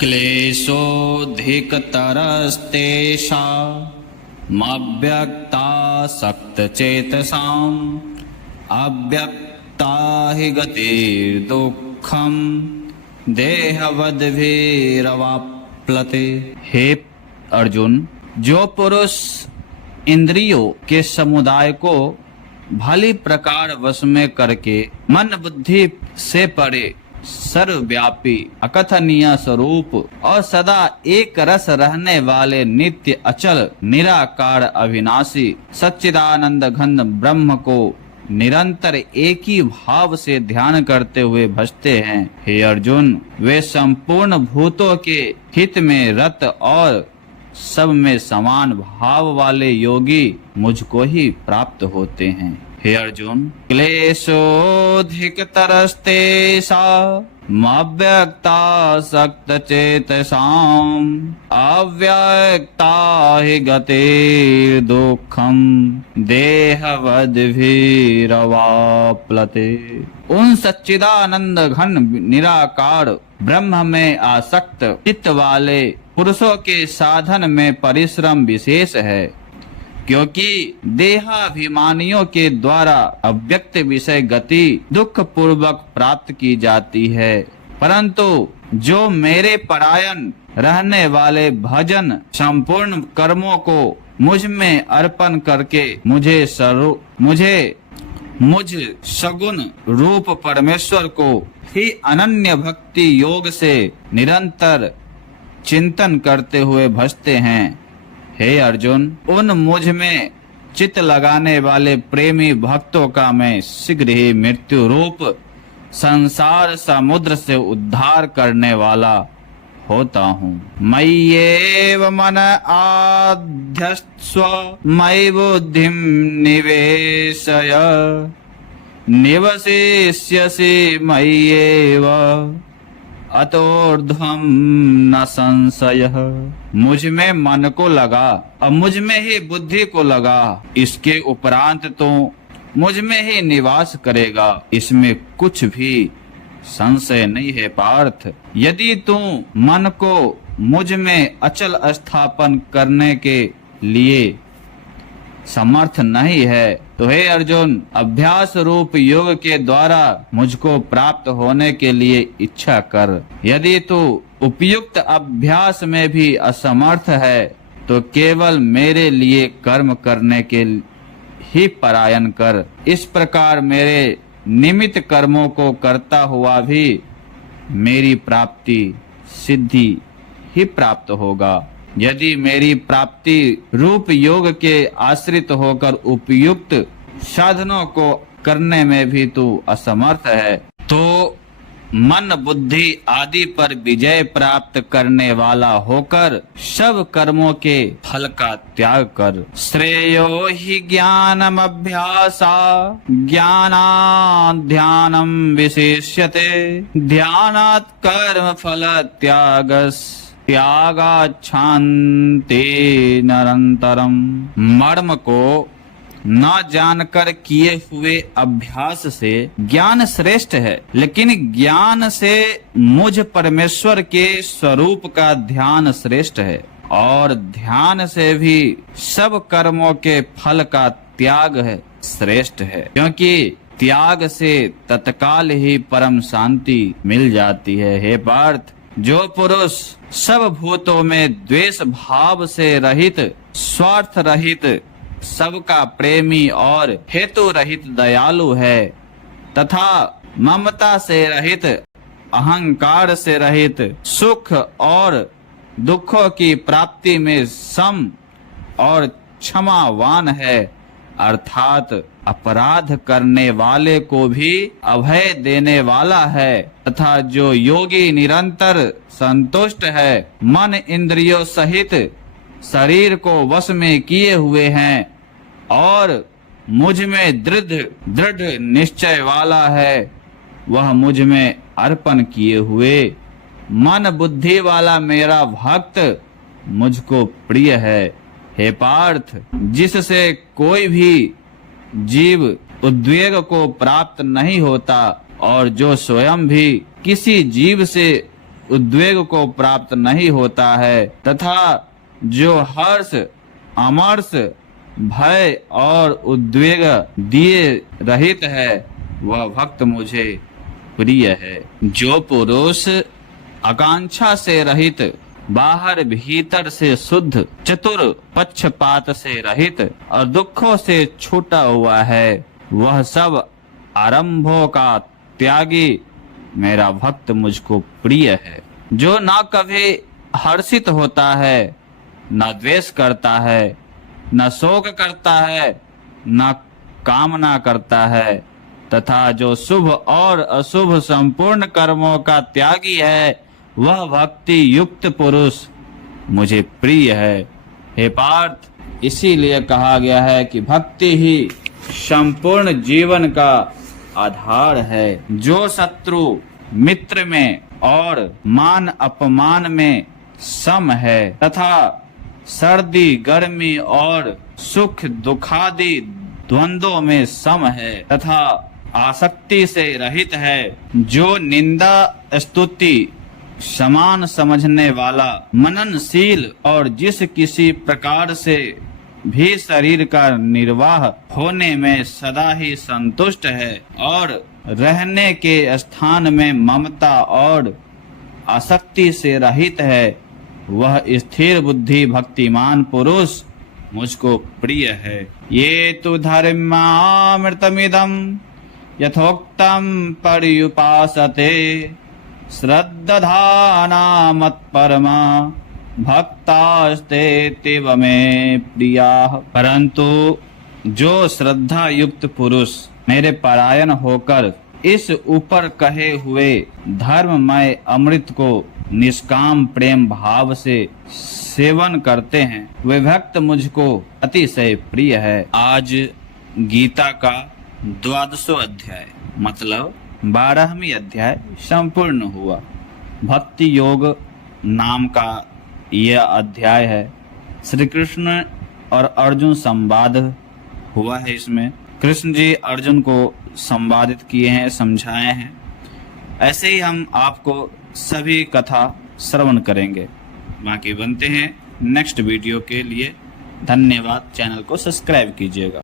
क्लेशोऽधिकतरस्तेषामव्यक्तासक्तचेतसाम् अव्यक्ता हि गतिर्दुःखं देहवद्भिरवाप्यते। हे अर्जुन, जो पुरुष इंद्रियों के समुदाय को भली प्रकार वश में करके मन बुद्धि से परे सर्वव्यापी अकथनीय स्वरूप और सदा एक रस रहने वाले नित्य अचल निराकार अविनाशी सच्चिदानंद घन ब्रह्म को निरंतर एक ही भाव से ध्यान करते हुए भजते हैं, हे अर्जुन, वे संपूर्ण भूतों के हित में रत और सब में समान भाव वाले योगी मुझको ही प्राप्त होते हैं। हे अर्जुन, क्लेशोऽधिकतरस्तेषामव्यक्ता सक्तचेतसाम् अव्यक्ता हि गतिर्दुःखं देहवद्भिरवाप्यते। उन सच्चिदानंद घन निराकार ब्रह्म में आसक्त चित्त वाले पुरुषों के साधन में परिश्रम विशेष है, क्योंकि देहाभिमानियों के द्वारा अव्यक्त विषय गति दुख पूर्वक प्राप्त की जाती है, परंतु जो मेरे परायण रहने वाले भजन संपूर्ण कर्मों को मुझ में अर्पण करके मुझ सगुण रूप परमेश्वर को ही अनन्य भक्ति योग से निरंतर चिंतन करते हुए भजते हैं, हे अर्जुन, उन मुझ में चित्त लगाने वाले प्रेमी भक्तों का मैं शीघ्र ही मृत्यु रूप संसार समुद्र से उद्धार करने वाला होता हूँ। मय्येव मन आध्यस्व मयि बुद्धिं निवेशय निवसिष्यसि मय्येव अतोर्ध्वं न संशयः। मुझ में मन को लगा और मुझ में ही बुद्धि को लगा, इसके उपरांत तो मुझ में ही निवास करेगा, इसमें कुछ भी संशय नहीं है पार्थ। यदि तू मन को मुझ में अचल स्थापन करने के लिए समर्थ नहीं है तो हे अर्जुन, अभ्यास रूप योग के द्वारा मुझको प्राप्त होने के लिए इच्छा कर। यदि तू उपयुक्त अभ्यास में भी असमर्थ है तो केवल मेरे लिए कर्म करने के ही परायण कर। इस प्रकार मेरे निमित्त कर्मों को करता हुआ भी मेरी प्राप्ति सिद्धि ही प्राप्त होगा। यदि मेरी प्राप्ति रूप योग के आश्रित होकर उपयुक्त साधनों को करने में भी तू असमर्थ है तो मन बुद्धि आदि पर विजय प्राप्त करने वाला होकर सब कर्मों के फल का त्याग कर। श्रेयो हि ज्ञानम अभ्यासा ज्ञानात् ध्यानम विशेष्यते ध्यानात् कर्म फल त्यागाच्छान्ति निरंतरम। मर्म को न जानकर किए हुए अभ्यास से ज्ञान श्रेष्ठ है, लेकिन ज्ञान से मुझ परमेश्वर के स्वरूप का ध्यान श्रेष्ठ है, और ध्यान से भी सब कर्मों के फल का त्याग है श्रेष्ठ है, क्योंकि त्याग से तत्काल ही परम शांति मिल जाती है। हे पार्थ, जो पुरुष सब भूतों में द्वेष भाव से रहित, स्वार्थ रहित, सबका प्रेमी और हेतु रहित दयालु है तथा ममता से रहित, अहंकार से रहित, सुख और दुखों की प्राप्ति में सम और क्षमावान है, अर्थात अपराध करने वाले को भी अभय देने वाला है, तथा जो योगी निरंतर संतुष्ट है, मन इंद्रियों सहित शरीर को वश में किए हुए हैं और मुझ में दृढ़ निश्चय वाला है, वह मुझ में अर्पण किए हुए मन बुद्धि वाला मेरा भक्त मुझको प्रिय है। हे पार्थ, जिससे कोई भी जीव उद्वेग को प्राप्त नहीं होता और जो स्वयं भी किसी जीव से उद्वेग को प्राप्त नहीं होता है तथा जो हर्ष, अमर्ष, भय और उद्वेग दिए रहित है वह भक्त मुझे प्रिय है। जो पुरुष आकांक्षा से रहित, बाहर भीतर से शुद्ध, चतुर, पक्षपात से रहित और दुखों से छूटा हुआ है, वह सब आरंभों का त्यागी मेरा भक्त मुझको प्रिय है। जो ना कभी हर्षित होता है, न द्वेष करता है, न शोक करता है, न कामना करता है तथा जो शुभ और अशुभ संपूर्ण कर्मों का त्यागी है, वह भक्ति युक्त पुरुष मुझे प्रिय है। हे पार्थ, इसीलिए कहा गया है कि भक्ति ही संपूर्ण जीवन का आधार है। जो शत्रु मित्र में और मान अपमान में सम है तथा सर्दी गर्मी और सुख दुखादि द्वंद्वों में सम है तथा आसक्ति से रहित है, जो निंदा स्तुति समान समझने वाला, मननशील और जिस किसी प्रकार से भी शरीर का निर्वाह होने में सदा ही संतुष्ट है और रहने के स्थान में ममता और आसक्ति से रहित है, वह स्थिर बुद्धि भक्तिमान पुरुष मुझको प्रिय है। ये तो धर्मामृतमिदं यथोक्तम पर्युपासते श्रद्धाना मत्परमा भक्तास्ते तिव में प्रिया। परंतु जो श्रद्धा युक्त पुरुष मेरे परायण होकर इस ऊपर कहे हुए धर्ममय अमृत को निष्काम प्रेम भाव से सेवन करते हैं, वे भक्त मुझको अतिशय प्रिय है। आज गीता का 12वां अध्याय मतलब 12वीं अध्याय संपूर्ण हुआ। भक्ति योग नाम का यह अध्याय है। श्री कृष्ण और अर्जुन संवाद हुआ है। इसमें कृष्ण जी अर्जुन को संवादित किए हैं, समझाए हैं। ऐसे ही हम आपको सभी कथा श्रवण करेंगे। बाकी बनते हैं नेक्स्ट वीडियो के लिए। धन्यवाद। चैनल को सब्सक्राइब कीजिएगा।